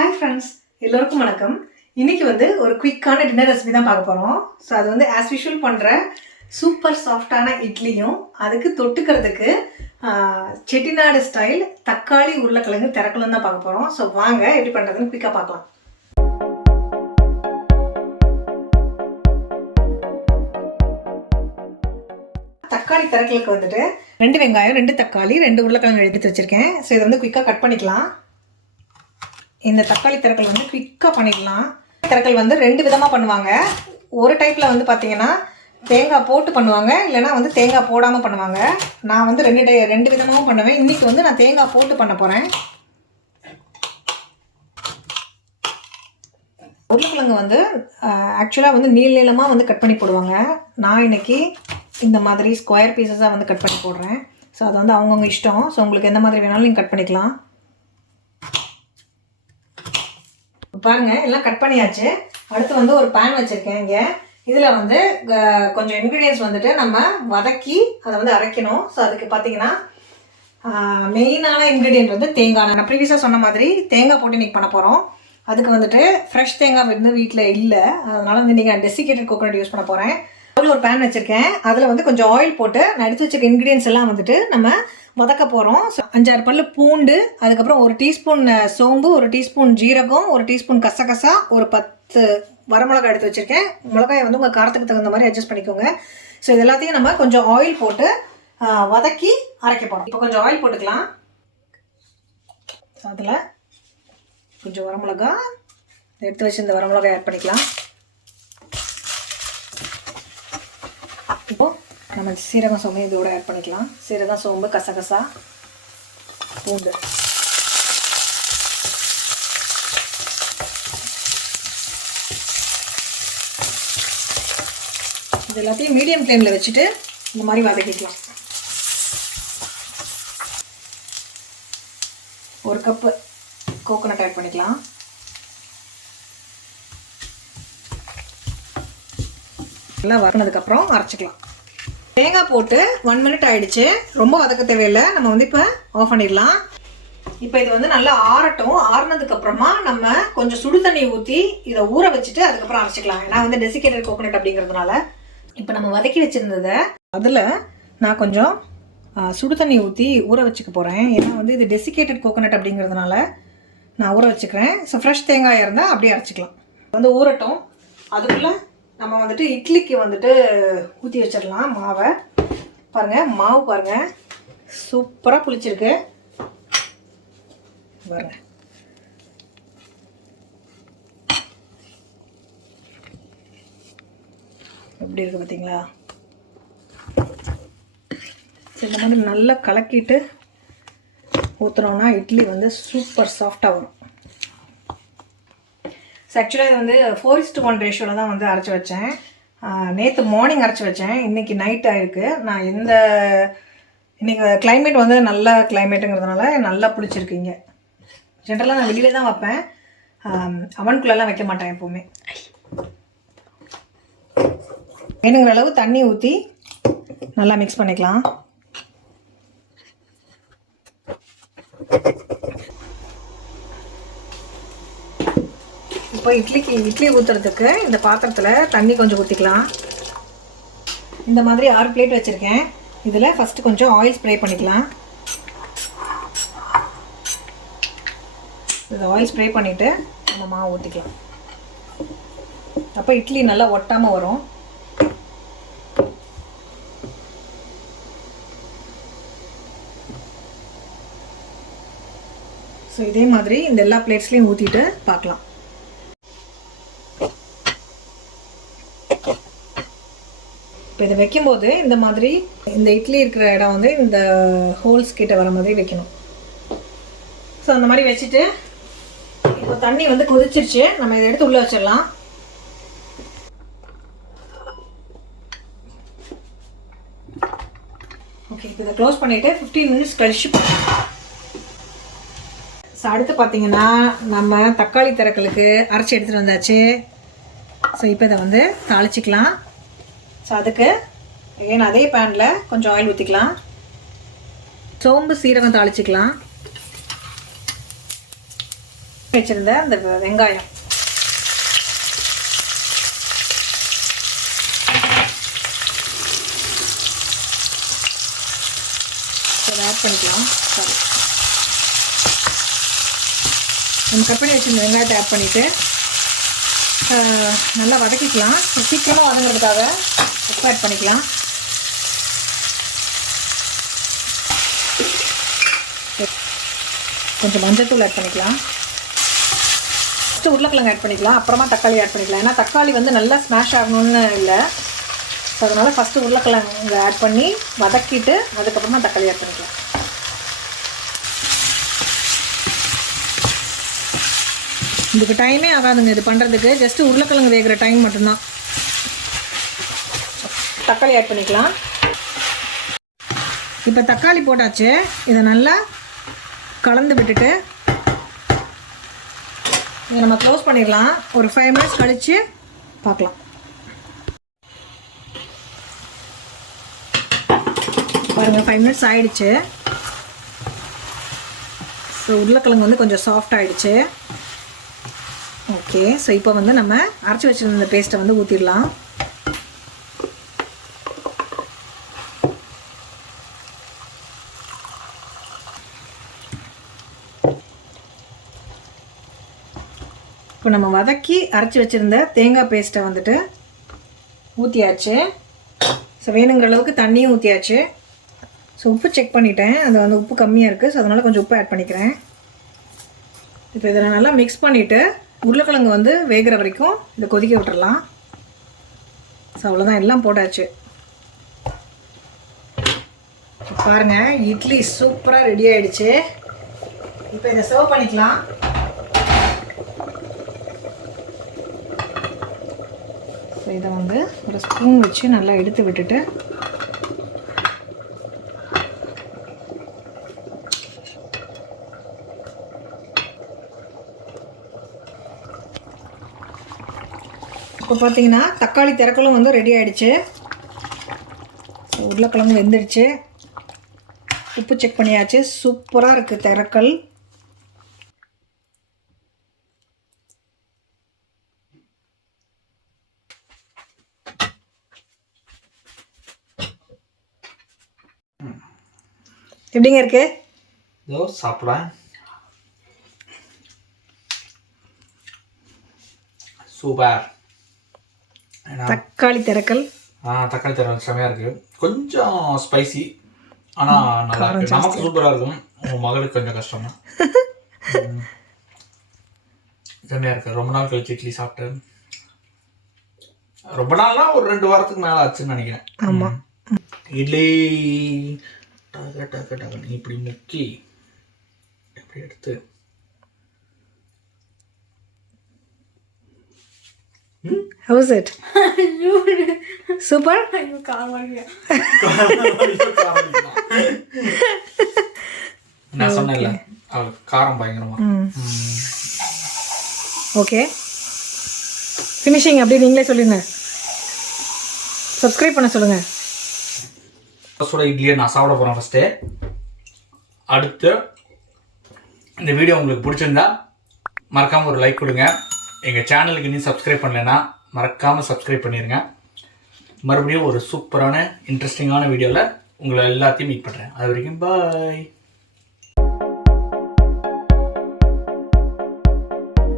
Hi friends, எல்லோருக்கும் வணக்கம். இன்றைக்கி ஒரு குயிக்கான டின்னர் ரெசிபி தான் பார்க்க போகிறோம். ஸோ அது ஆஸ் யூஷுவல் பண்ணுற சூப்பர் சாஃப்டான இட்லியும் அதுக்கு தொட்டுக்கிறதுக்கு செட்டிநாடு ஸ்டைல் தக்காளி உருளைக்கிழங்கு திரக்கலும் தான் பார்க்க போகிறோம். ஸோ வாங்க எப்படி பண்ணுறதுன்னு குயிக்காக பார்க்கலாம். தக்காளி திரக்கலுக்கு 2 வெங்காயம், 2 தக்காளி, 2 உருளைக்கிழங்கு எடுத்து வச்சுருக்கேன். ஸோ இதை குயிக்காக கட் பண்ணிக்கலாம். இந்த தக்காளி திரக்கல் குயிக்காக பண்ணிடலாம். திரக்கல் 2 விதமாக பண்ணுவாங்க. ஒரு டைப்பில் பார்த்தீங்கன்னா தேங்காய் போட்டு பண்ணுவாங்க, இல்லைனா தேங்காய் போடாமல் பண்ணுவாங்க. நான் ரெண்டு விதமாகவும் பண்ணுவேன். இன்றைக்கி நான் தேங்காய் போட்டு பண்ண போகிறேன். உருளைக்கிழங்கு ஆக்சுவலாக நீளமாக கட் பண்ணி போடுவாங்க. நான் இன்றைக்கி இந்த மாதிரி ஸ்கொயர் பீசஸாக கட் பண்ணி போடுறேன். ஸோ அது அவங்கவுங்க இஷ்டம். ஸோ உங்களுக்கு எந்த மாதிரி வேணாலும் நீங்கள் கட் பண்ணிக்கலாம். பாருங்க, எல்லாம் கட் பண்ணியாச்சு. அடுத்து ஒரு பேன் வச்சுருக்கேன். இங்கே இதில் கொஞ்சம் இன்க்ரீடியன்ஸ் நம்ம வதக்கி அதை அரைக்கணும். ஸோ அதுக்கு பார்த்தீங்கன்னா மெயினான இன்க்ரீடியன்ட் தேங்காய். நான் ப்ரீவியஸாக சொன்ன மாதிரி தேங்காய் போட்டு இன்றைக்கி பண்ண போகிறோம். அதுக்கு ஃப்ரெஷ் தேங்காய் வீட்டில் இல்லை. அதனால் நீங்கள் டெசிகேட்டட் கோகோனட் யூஸ் பண்ண போகிறேன். அதில் ஒரு பேன் வச்சுருக்கேன். அதில் கொஞ்சம் ஆயில் போட்டு நான் எடுத்து வச்சுருக்க இன்க்ரீடியன்ஸ் எல்லாம் நம்ம வதக்க போகிறோம். ஸோ 5-6 பல்லு பூண்டு, அதுக்கப்புறம் 1 டீஸ்பூன் சோம்பு, 1 டீஸ்பூன் ஜீரகம், 1 டீஸ்பூன் கசகசா, ஒரு 10 வரமிளகாய் எடுத்து வச்சுருக்கேன். மிளகாயை உங்கள் காரத்துக்கு தகுந்த மாதிரி அட்ஜஸ்ட் பண்ணிக்கோங்க. ஸோ இது எல்லாத்தையும் நம்ம கொஞ்சம் ஆயில் போட்டு வதக்கி அரைக்க போகிறோம். இப்போ கொஞ்சம் ஆயில் போட்டுக்கலாம். ஸோ அதில் கொஞ்சம் வரமிளகாய் எடுத்து வச்சு இந்த வரமிளகாய் ஆட் பண்ணிக்கலாம். இப்போது நம்ம சீரகம் சோம்பு இதோட ஆட் பண்ணிக்கலாம். சீரகம் சோம்பு கசகசா பூண்டு. இது எல்லாத்தையும் மீடியம் ஃப்ளேமில் வச்சுட்டு இந்த மாதிரி வதக்கிக்கலாம். 1 கப்பு கோகோனட் ஆட் பண்ணிக்கலாம். எல்லாம் வதக்கினதுக்கப்புறம் அரைச்சிக்கலாம். தேங்காய் போட்டு 1 மினிட் ஆகிடுச்சு. ரொம்ப வதக்க தேவையில்லை. நம்ம இப்போ ஆஃப் பண்ணிடலாம். இப்போ இது நல்லா ஆறட்டும். ஆறுனதுக்கப்புறமா நம்ம கொஞ்சம் சுடு தண்ணி ஊற்றி இதை ஊற வச்சுட்டு அதுக்கப்புறம் அரைச்சிக்கலாம். ஏன்னா டெசிகேட்டட் கோகோனட் அப்படிங்கிறதுனால. இப்போ நம்ம வதக்கி வச்சுருந்ததை அதில் நான் கொஞ்சம் சுடு தண்ணி ஊற்றி ஊற வச்சுக்க போகிறேன். ஏன்னா இது டெசிகேட்டட் கோகோனட் அப்படிங்கிறதுனால நான் ஊற வச்சுக்கிறேன். ஸோ ஃப்ரெஷ் தேங்காய் இருந்தால் அப்படியே அரைச்சிக்கலாம். ஊறட்டும். அதுக்குள்ளே நம்ம இட்லிக்கு ஊற்றி வச்சிடலாம் மாவை. பாருங்கள், மாவு பாருங்கள், சூப்பராக புளிச்சிருக்கு. பாருங்க, எப்படி இருக்குது பார்த்தீங்களா? சரி, இந்த மாதிரி நல்லா கலக்கிட்டு ஊற்றுனோன்னா இட்லி சூப்பர் சாஃப்டாக வரும். ஸோ ஆக்சுவலாக இது 4:1 ரேஷியோவில் தான் அரைச்சி வச்சேன். நேற்று மார்னிங் அரைச்சி வச்சேன். இன்றைக்கி நைட் ஆகிருக்கு. நான் இன்றைக்கி கிளைமேட் நல்ல கிளைமேட்டுங்கிறதுனால நல்லா பிடிச்சிருக்கீங்க. ஜென்ரலாக நான் வெளியில தான் வைப்பேன். அவனுக்குள்ளெல்லாம் வைக்க மாட்டேன் எப்போவுமே. வேணுங்கிற அளவு தண்ணி ஊற்றி நல்லா மிக்ஸ் பண்ணிக்கலாம். இப்போ இட்லி ஊற்றுறதுக்கு இந்த பாத்திரத்தில் தண்ணி கொஞ்சம் ஊற்றிக்கலாம். இந்த மாதிரி 6 பிளேட் வச்சுருக்கேன். இதில் ஃபஸ்ட்டு கொஞ்சம் ஆயில் ஸ்ப்ரே பண்ணிக்கலாம். இதை ஆயில் ஸ்ப்ரே பண்ணிவிட்டு நம்ம மாவு ஊற்றிக்கலாம். அப்போ இட்லி நல்லா ஒட்டாமல் வரும். ஸோ இதே மாதிரி இந்த எல்லா பிளேட்ஸ்லேயும் ஊற்றிட்டு பார்க்கலாம். இப்போ இதை வைக்கும்போது இந்த மாதிரி இந்த இட்லி இருக்கிற இடம் இந்த ஹோல்ஸ் கிட்ட வர மாதிரி வைக்கணும். ஸோ அந்த மாதிரி வச்சுட்டு இப்போ தண்ணி கொதிச்சிருச்சு. நம்ம இதை எடுத்து உள்ளே வச்சிடலாம். ஓகே, இப்போ இதை க்ளோஸ் பண்ணிவிட்டு 15 மினிட்ஸ் கழிச்சு. ஸோ அடுத்து பார்த்தீங்கன்னா நம்ம தக்காளி திரக்கலுக்கு அரைச்சி எடுத்துகிட்டு வந்தாச்சு. ஸோ இப்போ இதை தாளிச்சிக்கலாம். ஸோ அதுக்கு அதே பேனில் கொஞ்சம் ஆயில் ஊற்றிக்கலாம். சோம்பு சீரகம் தாளிச்சிக்கலாம். வச்சுருந்த அந்த வெங்காயம் ஆட் பண்ணிக்கலாம். சாரி, நம்ம கட் பண்ணி வச்சுருந்த வெங்காயத்தை ஆட் பண்ணிவிட்டு நல்லா வதக்கிக்கலாம். சீக்கிரமாக வதங்கிறதுக்காக உப்பு ஆட் பண்ணிக்கலாம். கொஞ்சம் மஞ்சள்தூள் ஆட் பண்ணிக்கலாம். ஃபஸ்ட்டு உருளைக்கிழங்கு ஆட் பண்ணிக்கலாம், அப்புறமா தக்காளி ஆட் பண்ணிக்கலாம். ஏன்னா தக்காளி வந்து நல்லா ஸ்மாஷ் ஆகணும்னு இல்லை. ஸோ அதனால் ஃபஸ்ட்டு உருளைக்கிழங்கு ஆட் பண்ணி வதக்கிட்டு அதுக்கப்புறமா தக்காளி ஆட் பண்ணிக்கலாம். இதுக்கு டைமே ஆகாதுங்க இது பண்ணுறதுக்கு. ஜஸ்ட்டு உருளைக்கிழங்கு வேகிற டைம் மட்டும்தான். தக்காளி ஆட் பண்ணிக்கலாம். இப்போ தக்காளி போட்டாச்சு. இதை நல்லா கலந்து விட்டுட்டு இதை நம்ம க்ளோஸ் பண்ணிடலாம். ஒரு 5 மினிட்ஸ் கழித்து பார்க்கலாம். பாருங்கள், 5 மினிட்ஸ் ஆகிடுச்சு. ஸோ உருளைக்கிழங்கு வந்து கொஞ்சம் சாஃப்ட் ஆகிடுச்சு. ஓகே, ஸோ இப்போ வந்து நம்ம அரைச்சி வச்சுருந்த பேஸ்ட்டை வந்து ஊற்றிடலாம். இப்போ நம்ம வதக்கி அரைச்சி வச்சுருந்த தேங்காய் பேஸ்ட்டை வந்துட்டு ஊற்றியாச்சு. ஸோ வேணுங்கிற அளவுக்கு தண்ணியும் ஊற்றியாச்சு. ஸோ உப்பு செக் பண்ணிட்டேன், அது வந்து உப்பு கம்மியாக இருக்குது. ஸோ அதனால் கொஞ்சம் உப்பு ஆட் பண்ணிக்கிறேன். இப்போ இதை நல்லா மிக்ஸ் பண்ணிவிட்டு உருளைக்கிழங்கு வந்து வேகிற வரைக்கும் இதை கொதிக்க விட்டுறலாம். ஸோ அவ்வளோதான், எல்லாம் போட்டாச்சு. பாருங்கள், இட்லி சூப்பராக ரெடி ஆகிடுச்சு. இப்போ இதை சர்வ் பண்ணிக்கலாம். ஸோ இதை வந்து ஒரு ஸ்பூன் வச்சு நல்லா எடுத்து விட்டுட்டு இப்போ பார்த்தீங்கன்னா தக்காளி திரக்கலும் வந்து ரெடி ஆகிடுச்சு. ஸோ உருளைக்கிழங்கு வெந்துடுச்சு. உப்பு செக் பண்ணியாச்சு. சூப்பராக இருக்குது திரக்கல். எப்படிங்க இருக்கு? இதோ சாப்பிட்றேன். சூப்பர். தக்காளி திரக்கல். தக்காளி திரக்கல் செமையாக இருக்குது. கொஞ்சம் ஸ்பைசி, ஆனால் நல்லா இருக்கு. நமக்கு சூப்பராக இருக்கும். உங்கள் மகளுக்கு கொஞ்சம் கஷ்டம் தான். செமையாக இருக்குது. ரொம்ப நாள் கழிச்சு இட்லி சாப்பிட்டு. ரொம்ப நாள்னா ஒரு 2 வாரத்துக்கு மேலே ஆச்சுன்னு நினைக்கிறேன். ஆமாம். இட்லி டக டக டகன்னு இப்படி முக்கி இப்படி எடுத்து How's it? Super? நான் சொன்னேன்ல, அவளுக்கு காரம் பயங்கரமா. ஓகே, ஃபினிஷிங் அப்படி நீங்களே சொல்லுங்க. சப்ஸ்கிரைப் பண்ண சொல்லுங்க. சுட இட்லியை நான் சாப்பிட போகிறேன் ஃபஸ்ட்டு. அடுத்து இந்த வீடியோ உங்களுக்கு பிடிச்சிருந்தா மறக்காமல் ஒரு லைக் கொடுங்க. எங்கள் சேனலுக்கு இன்னும் சப்ஸ்கிரைப் பண்ணலைன்னா மறக்காமல் சப்ஸ்கிரைப் பண்ணிடுங்க. மறுபடியும் ஒரு சூப்பரான இன்ட்ரெஸ்டிங்கான வீடியோவில் உங்களை எல்லாத்தையும் மீட் பண்ணுறேன். அது வரைக்கும் பாய்.